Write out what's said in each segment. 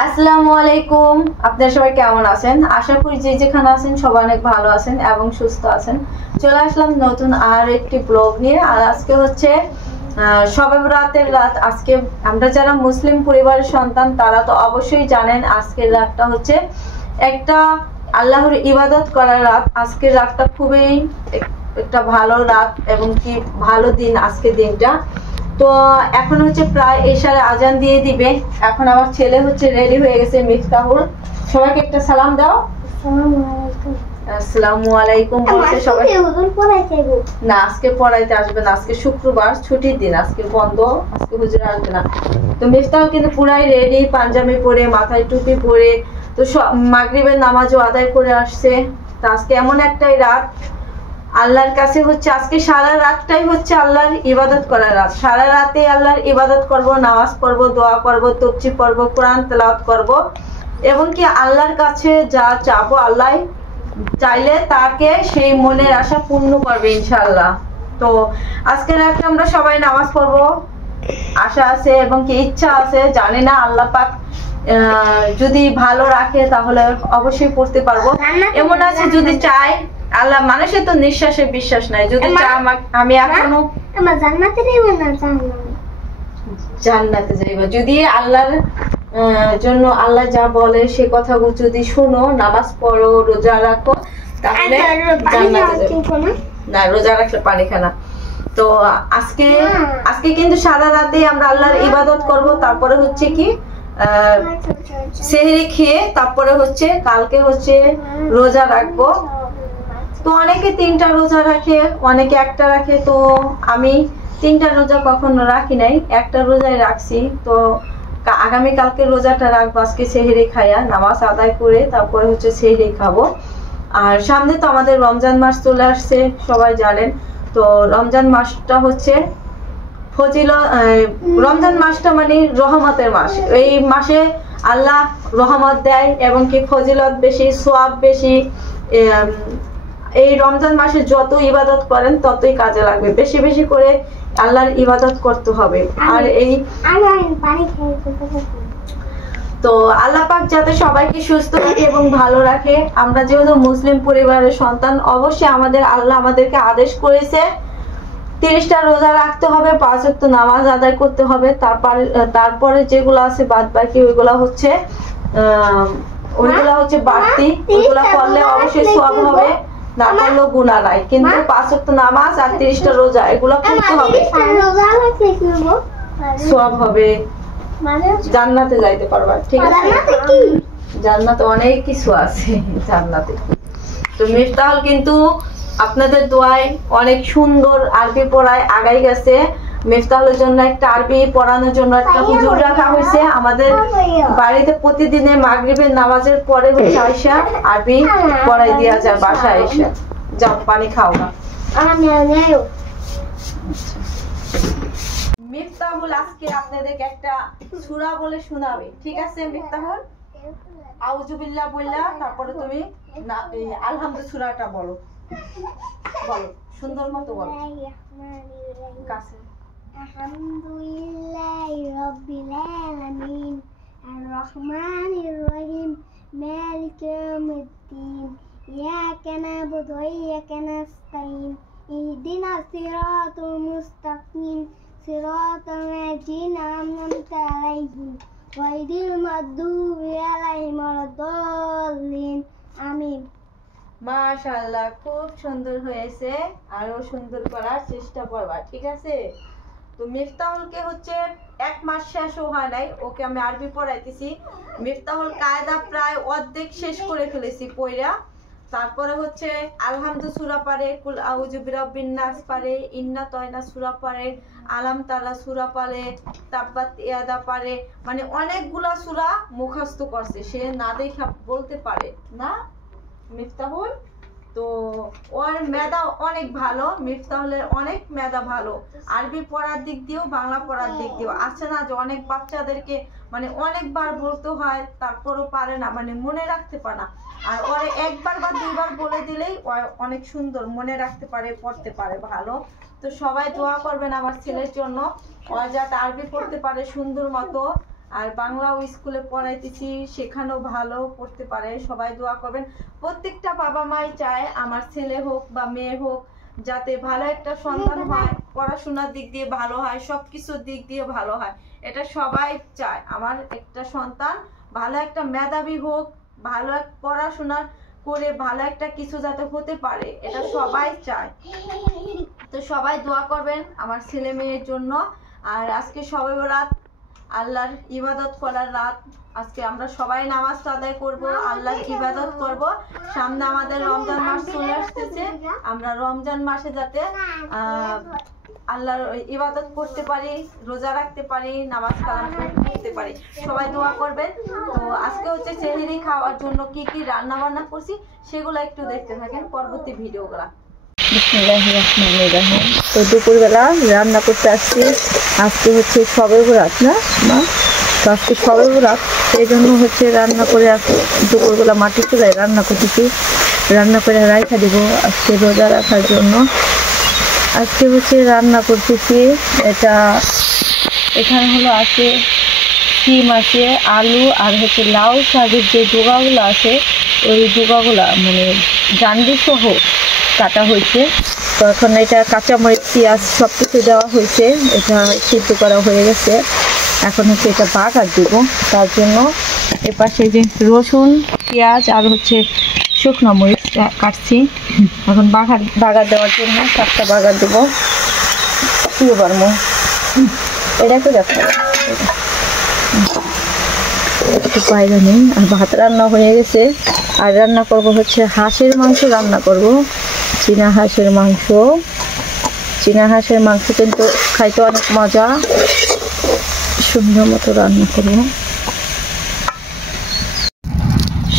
আসসালামু আলাইকুম। আপনারা সবাই কেমন আছেন? আশা করি যে যেখানে আছেন সবাই অনেক ভালো আছেন এবং সুস্থ আছেন। চলে আসলাম নতুন আর একটি ব্লগ নিয়ে। আর আজকে হচ্ছে শবে বরাতের রাত। আজকে আমরা যারা মুসলিম পরিবারের সন্তান তারা তো অবশ্যই জানেন আজকের রাতটা হচ্ছে একটা আল্লাহর ইবাদত করার রাত। আজকের রাতটা খুবই একটা ভালো রাত এবং কি ভালো দিন আজকের দিনটা। তো এখন হচ্ছে প্রায় এশার আজান দিয়ে দিবে। এখন আমার ছেলে হচ্ছে রেডি হয়ে গেছে, মিফতাহুল। সবাইকে একটা সালাম দাও। আসসালামু আলাইকুম বলছে সবাই। না, আজকে পড়াইতে আসবে না, আজকে শুক্রবার ছুটির দিন, আজকে বন্ধ, আজকে হুজুর আসবে না। তো মিফতাহুল কিন্তু পুরাই রেডি, পাঞ্জাবি পরে, মাথায় টুপি পরে, তো মাগরিবের নামাজও আদায় করে আসছে। তো আজকে এমন একটাই রাত আল্লাহর কাছে হচ্ছে, আজকে সারা রাতটাই হচ্ছে আল্লাহর ইবাদত করার রাত। সারা রাতে আল্লাহর ইবাদত করব, নামাজ পড়ব, দোয়া করব, তফসি পড়ব, কোরআন তেলাওয়াত করব এবং কি আল্লাহর কাছে যা চাবো আল্লাহ চাইলে তাকে সেই মনের আশা পূর্ণ করবে ইনশাআল্লাহ। তো আজকে রাতে আমরা সবাই নামাজ পড়ব, আশা আছে এবং কি ইচ্ছা আছে, জানি না আল্লাহ পাক যদি ভালো রাখে তাহলে অবশ্যই পড়তে পারবো। এমন আছে যদি চাই আল্লাহ, মানুষের তো নিঃশ্বাসে বিশ্বাস নাই, যদি আমি এখনো জান্নাতে যাইব যদি আল্লাহর জন্য আল্লাহ যা বলে সে কথাগুলো যদি শুনো, নামাজ পড়ো, রোজা রাখো, তাহলে জান্নাতে যাবে। না, রোজা রাখলে পানি খানা। তো আজকে কিন্তু সারা রাতে আমরা আল্লাহর ইবাদত করব। তারপরে হচ্ছে কি সেহরি খেয়ে তারপরে হচ্ছে কালকে হচ্ছে রোজা রাখবো। তো অনেকে 3টা রোজা রাখে, অনেকে একটা রাখে। তো আমি 3টা রোজা কখনো রাখি নাই, একটা রোজাই রাখছি। তো আগামী কালকে রোজাটা রাখবো। আজকে সেহরি খাইয়া নামাজ আদায় করে তারপরে হচ্ছে সেহরি খাবো। আর সামনে তো আমাদের রমজান মাস চলে আসছে, সবাই জানেন। তো রমজান মাসটা হচ্ছে রমজান মাসটা মানে রহমতের মাস। এই মাসে আল্লাহ রহমত দেয় এবং কি ফজিলত বেশি, সওয়াব বেশি। এই রমজান মাসে যত ইবাদত করেন ততই কাজে লাগবে, বেশি বেশি করে আল্লাহর ইবাদত করতে হবে। আর এই তো আল্লাহ পাক যাতে সবাইকে সুস্থ রাখে এবং ভালো রাখে। আমরা যেহেতু মুসলিম পরিবারের সন্তান, অবশ্যই আল্লাহ আমাদেরকে আদেশ করেছে 30টা রোজা রাখতে হবে, 5 ওয়াক্ত নামাজ আদায় করতে হবে। তারপরে যেগুলো আছে বাদ বাকি ওইগুলা হচ্ছে বাড়তি, ওইগুলা করলে অবশ্যই সওয়াব হবে, না করলেও গুনাহ নাই। কিন্তু 5 ওয়াক্ত নামাজ আর 30টা রোজা এগুলো করতে হবে, সওয়াব হবে, জান্নাতে যাইতে পারবা। ঠিক আছে? জান্নাতে অনেক কিছু আছে জান্নাতে। তো মিফতাহুল কিন্তু আপনাদের দোয়ায় অনেক সুন্দর আরবি পড়ায় আগাই গেছে। মিফতাহুলের জন্য একটা আরবি পড়ানোর জন্য একটা হুজুর রাখা হয়েছে আমাদের বাড়িতে। প্রতিদিনে মাগরিবের নামাজের পরে হচ্ছে আয়শা আরবি পড়াই দিয়া যায় বাসায় এসে। যাও পানি খাও না। মিফতাহুল আজকে আপনাদেরকে একটা সূরা বলে শোনাবে, ঠিক আছে? মিফতাহুল আউযু বিল্লাহ বললা, তারপরে তুমি আলহামদুলিল্লাহ সূরাটা বলো, বলো সুন্দর মতো বলো। কাছে আলহামদুলিল্লাহি রাব্বিল আলামিন আর রহমানির রহিম মালিকি ইয়াউমিদ্দিন ইয়াকা না'বুদু ওয়া ইয়াকা নাস্তাইন ইহদিনাস সিরাতাল মুস্তাকিম সিরাতাল লাযিনা আন'আমতা আলাইহিম গায়রিল মাগদুবি আলাইহিম ওয়ালাদ-দাল্লিন। আমিন। মাশাআল্লাহ, খুব সুন্দর হয়েছে, আরো সুন্দর করার চেষ্টা করবা, ঠিক আছে? তো মিফতাহুলকে হচ্ছে 1 মাস শেষও হয় নাই, ওকে আমি আরবি পড়াইতেছি। মিফতাহুল কায়দা প্রায় অর্ধেক শেষ করে ফেলেছি পড়া। তারপরে হচ্ছে আলহামদুলিল্লাহ সূরা পারে, কুল আউযু বিরাব্বিন নাস পারে, ইন্না তয়না সূরা পারে, আলাম তারা সূরা পারে, তাব্বাত ইয়াদা পারে, মানে অনেকগুলা সূরা মুখস্থ করছে। সে না দেখা বলতে পারে না মিফতাহুল। তো ওর মেধা অনেক ভালো, মিফতাহুলের অনেক মেধা ভালো, আরবি পড়ার দিক দিয়েও বাংলা পড়ার দিক দিয়েও। আছে না যে অনেক বাচ্চাদেরকে মানে অনেকবার বলতে হয় তারপরও পারে না, মানে মনে রাখতে পারে না। আর ওরে 1বার বা 2বার বলে দিলেই অনেক সুন্দর মনে রাখতে পারে, পড়তে পারে ভালো। তো সবাই দোয়া করবেন আমার ছেলের জন্য, ও যাতে আরবি পড়তে পারে সুন্দর মতো। আর বাংলাও স্কুলে পড়াইতেছি, সেখানেও ভালো পড়তে পারে। সবাই দোয়া করবেন। প্রত্যেকটা বাবা মাই চায় আমার ছেলে হোক বা মেয়ে হোক যাতে ভালো একটা সন্তান হয়, পড়াশোনার দিক দিয়ে ভালো হয়, সবকিছুর দিক দিয়ে ভালো হয়। এটা সবাই চায় আমার একটা সন্তান ভালো একটা মেধাবী হোক, ভালো এক পড়াশোনা করে ভালো একটা কিছু যাতে হতে পারে, এটা সবাই চায়। তো সবাই দোয়া করবেন আমার ছেলে মেয়ের জন্য। আর আজকে শবে বরাত, আল্লাহর ইবাদত করার রাত। আজকে আমরা সবাই নামাজ আদায় করব, আল্লাহর ইবাদত করব। সামনে আমাদের রমজান মাস চলে আসতেছে, আমরা রমজান মাসে যাতে আল্লাহর ইবাদত করতে পারি, রোজা রাখতে পারি, নামাজ কালাম করতে পারি। সবাই দোয়া করবেন। তো আজকে হচ্ছে সেহরি খাওয়ার জন্য কি কি রান্না বান্না করছি সেগুলো একটু দেখতে থাকেন পরবর্তী ভিডিওগুলো। বিসমিল্লাহির রহমানির রহিম। তো দুপুরবেলা রান্না করতে আসছি। আজকে হচ্ছে শবে বরাত না মা, তো আজকে শবে বরাত, সেই জন্য হচ্ছে রান্না করে দুপুরবেলা মাটির চুলায় রান্না করতেছি। রান্না করে রাইখা দিব আজকে রোজা রাখার জন্য। আজকে হচ্ছে রান্না করতেছি এটা, এখানে হলো আছে শিম আছে, আলু আর হচ্ছে লাউ শাকের যে ডোগাগুলো আছে ওই ডোগাগুলা মানে ডান্ডি সহ কাটা হয়েছে। তো এখন এটা কাঁচামরিচ পেঁয়াজ সব কিছু দেওয়া হয়েছে, এটা সিদ্ধ করা হয়ে গেছে। এখন হচ্ছে এটা বাগার দিব, তার জন্য এপাশে যে রসুন পেঁয়াজ আর হচ্ছে শুকনো মরিচ কাটছি। এখন বাগার দেওয়ার জন্য 7টা বাগার দেবো। কি বারমো এটা একটু দেখো, একটু পায়রা নেই। আর ভাত রান্না হয়ে গেছে। আর রান্না করব হচ্ছে হাঁসের মাংস রান্না করব, চীনা হাঁসের মাংস। চীনা হাঁসের মাংস কিন্তু খাইতে অনেক মজা, সুন্দর মতো রান্না করব।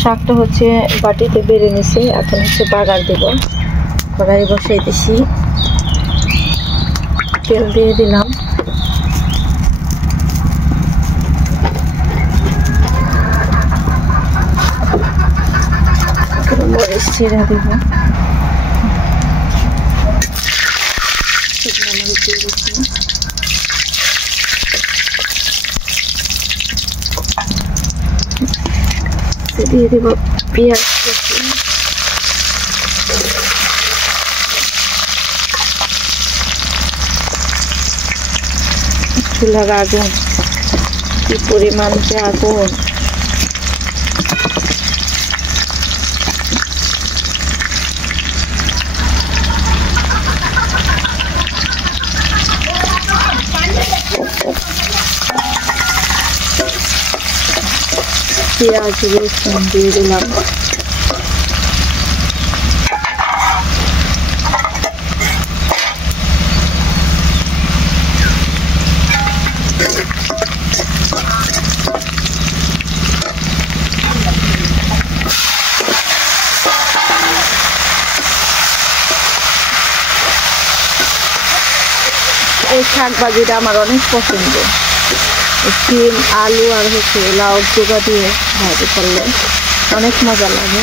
শাকটা হচ্ছে বাটিতে বেড়ে নিছে, এখন হচ্ছে বাগার দেব। কড়াই বসাই দিছি, তেল দিয়ে দিলাম। মরিচ ছিঁড়া দিব, শুকনো মরিচ দিয়ে দিচ্ছি। দিয়ে দেব পেঁয়াজ কুচি, চুলার আগুন কি পরিমাণ যে আগুন। পেঁয়াজ রসুন দিয়ে দিলাম। এই শাক ভাজিটা আমার অনেক পছন্দ। শিম আলু আর হচ্ছে লাউ ডোকা দিয়ে ভাজি করলে অনেক মজা লাগে।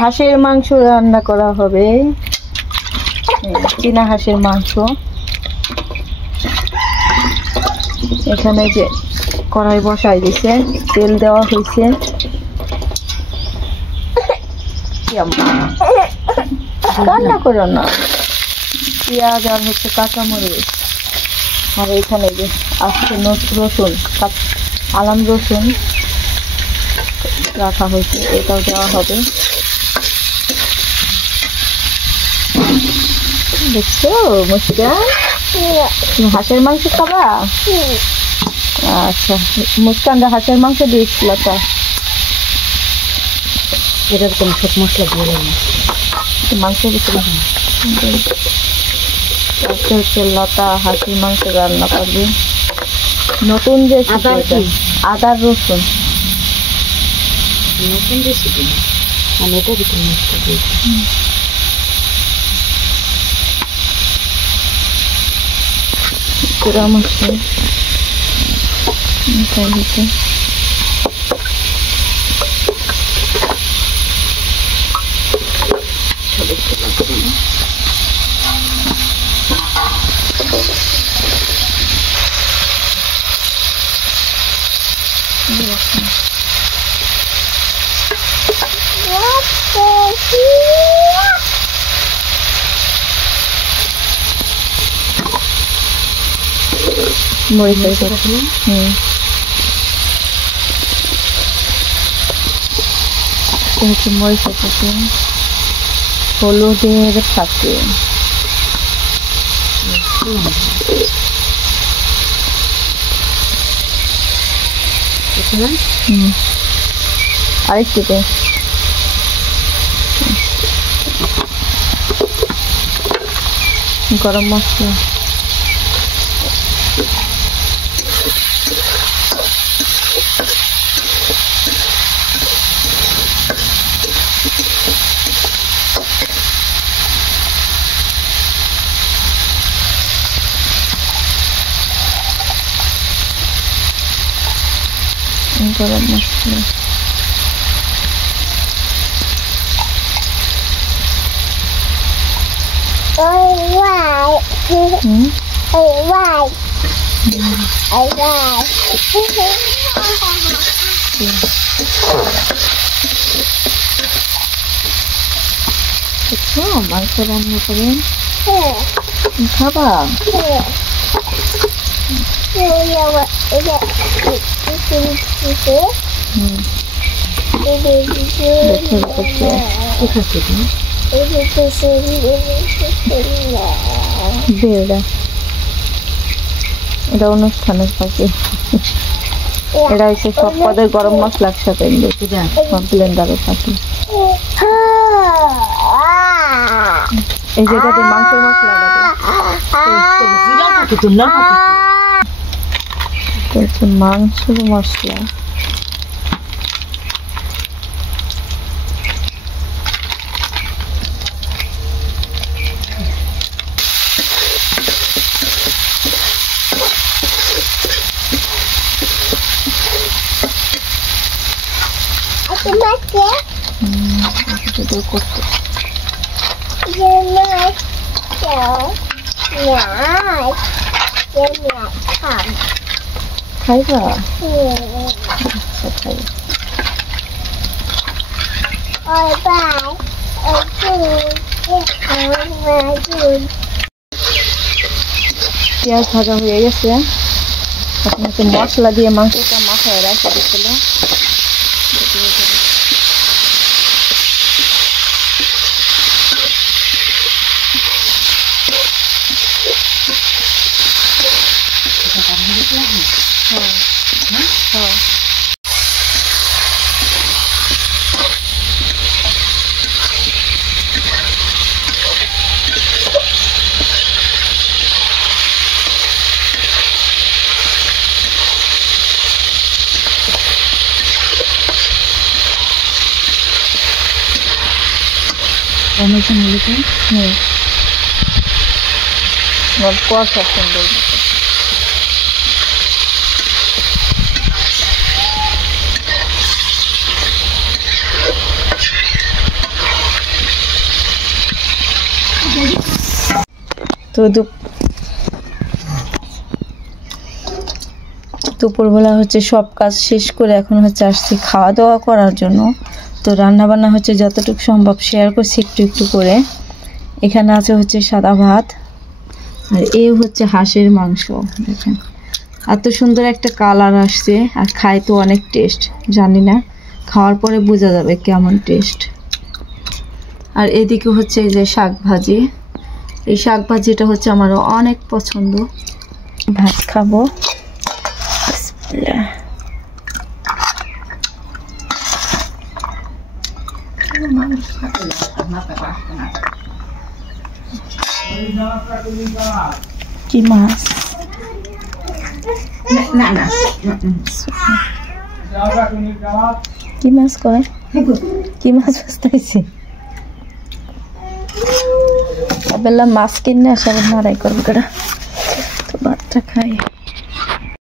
হাঁসের মাংস রান্না করা হবে, চীনা হাঁসের মাংস। এখানে যে কড়াই বসাই দিছে, তেল দেওয়া হয়েছে। রান্না করো না, পেঁয়াজ আর হচ্ছে কাঁচামরিচ আর এখানে যে আস্তে রসুন, আলাম রসুন রাখা হয়েছে, এটাও দেওয়া হবে। দেখছো মুস্কান, তুমি হাঁসের মাংস খাবা? আচ্ছা, মুস্কানরা হাঁসের মাংস দিয়েছিল। তা এরকম সব মশলা দিয়ে মাংস ভিতরে হচ্ছে লতা হাঁসের মাংস রান্না করবে। নতুন যে আদা রসুন নতুন রেসিপি, মানে এটা ভিতরে মশলা দিয়েছি। মশলা মরিচের সাথে হচ্ছে মরিচের সাথে হলুদের সাথে আরেকটু দে গরম মশলা গরম মশলা মাংস রান্না করেন খাবা এটা অনুষ্ঠানের পাখি এটা হচ্ছে সব পদের গরম মশলা একসাথে ব্লেন্ডারের পাখি এই যেটাতে মাংসের মশলা মাংসের মশলা করতে খাইবা পেঁয়াজ ভাজা হয়ে গেছে এখন হচ্ছে মশলা দিয়ে মাংসটা মাখায় রাখতে দিচ্ছিল কুয়াশা সুন্দর তো দুপুরবেলা হচ্ছে সব কাজ শেষ করে এখন হচ্ছে আসছি খাওয়া দাওয়া করার জন্য তো রান্না বান্না হচ্ছে যতটুকু সম্ভব শেয়ার করছি একটু একটু করে এখানে আছে হচ্ছে সাদা ভাত আর এই হচ্ছে হাঁসের মাংস দেখেন এত সুন্দর একটা কালার আসছে আর খাই তো অনেক টেস্ট জানি না খাওয়ার পরে বোঝা যাবে কেমন টেস্ট আর এদিকে হচ্ছে এই যে শাক ভাজি এই শাক ভাজিটা হচ্ছে আমার অনেক পছন্দ ভাত খাবো কি মাছ কি মাছ কয় কি মাছ বসতেছে বেলা মাছ কিনে আসার মারাই করবো তো ভাতটা খাই